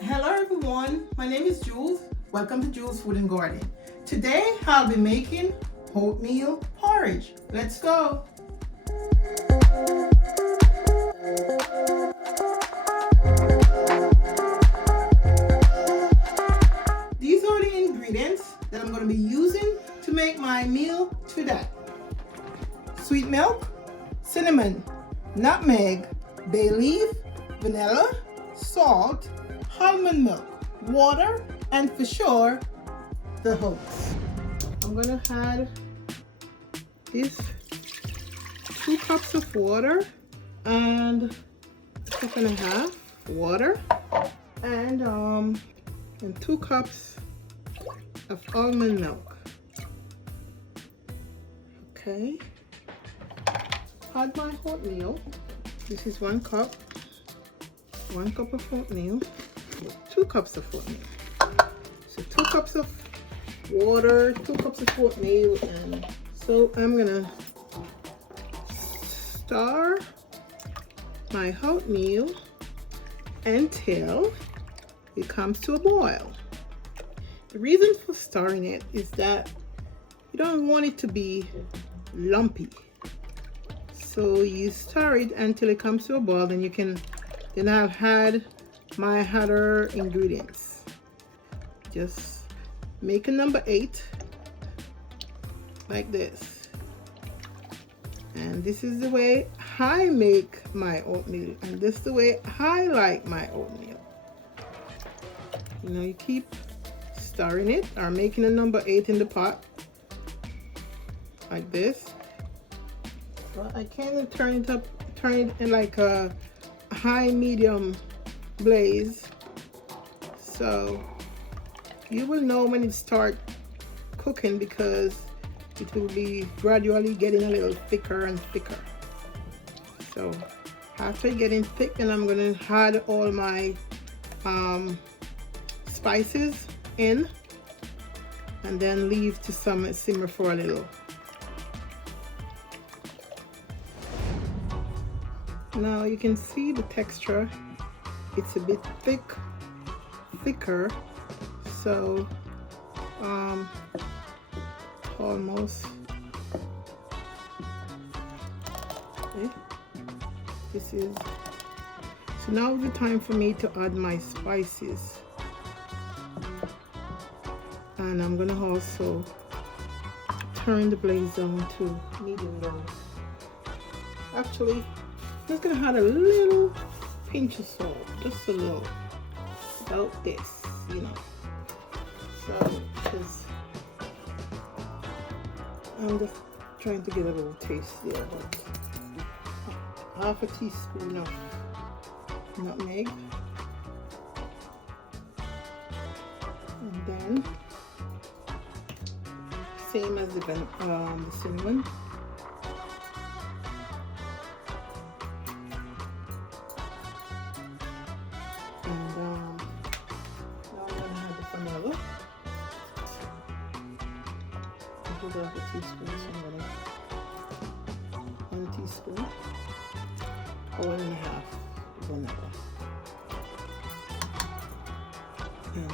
Hello everyone, my name is Jules. Welcome to Jules Food and Garden. Today I'll be making oatmeal porridge. Let's go. These are the ingredients that I'm going to be using to make my meal today. Sweet milk, cinnamon, nutmeg, bay leaf, vanilla, salt, almond milk, water, and for sure, the oats. I'm gonna add these 2 cups of water and a cup and a half water and 2 cups of almond milk. Okay. Add my oatmeal. This is 1 cup. 1 cup of oatmeal. 2 cups of oatmeal. So 2 cups of water, 2 cups of oatmeal, and so I'm gonna stir my oatmeal until it comes to a boil. The reason for stirring it is that you don't want it to be lumpy. So you stir it until it comes to a boil, then I'll add my other ingredients. Just make a number 8 like this. And this is the way I make my oatmeal, and this is the way I like my oatmeal. You know, you keep stirring it or making a number 8 in the pot like this. Well, I can turn it in like a high medium blaze, so you will know when it starts cooking because it will be gradually getting a little thicker and thicker. So after getting thick, then I'm going to add all my spices in and then leave to simmer for a little. Now you can see the texture, it's a bit thicker, so almost okay. This is so now is the time for me to add my spices, and I'm gonna also turn the blaze down to medium low. Actually, I'm just gonna add a little pinch of salt, just a little, about this, you know. So, because I'm just trying to get a little taste there, but half a teaspoon of nutmeg, and then same as the cinnamon. Half a teaspoon, so 1 teaspoon, or 1.5 vanilla, and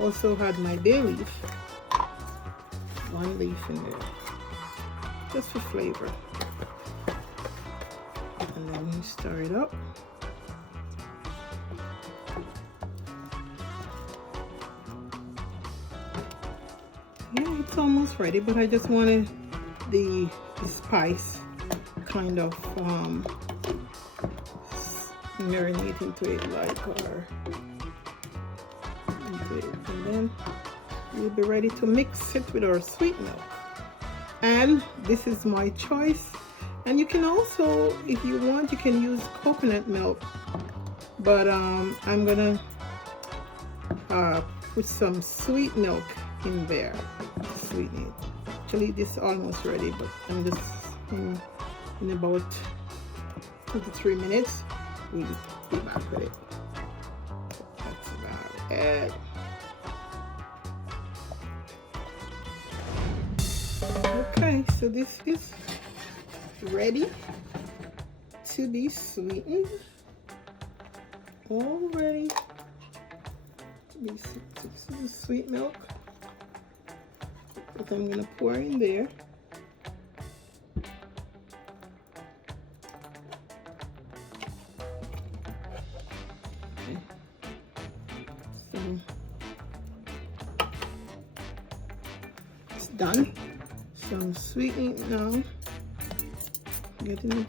also had my bay leaf, 1 leaf in there, just for flavor, and then you stir it up. Yeah, it's almost ready, but I just wanted the spice kind of marinate into it, and then we'll be ready to mix it with our sweet milk. And this is my choice, and you can also, if you want, you can use coconut milk, but I'm gonna put some sweet milk in there to sweeten it. Actually, this is almost ready, but I'm just in about 2 to 3 minutes we'll be back with it. That's about it. Okay, so this is ready to be sweetened. All ready to be this is sweet milk that I'm going to pour in there. Okay. So it's done. So I'm sweetening it now. Getting it.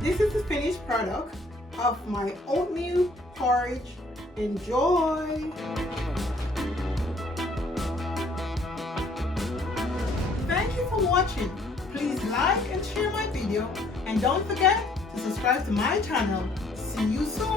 This is the finished product of my oatmeal porridge. Enjoy! Thank you for watching. Please like and share my video, and don't forget to subscribe to my channel. See you soon!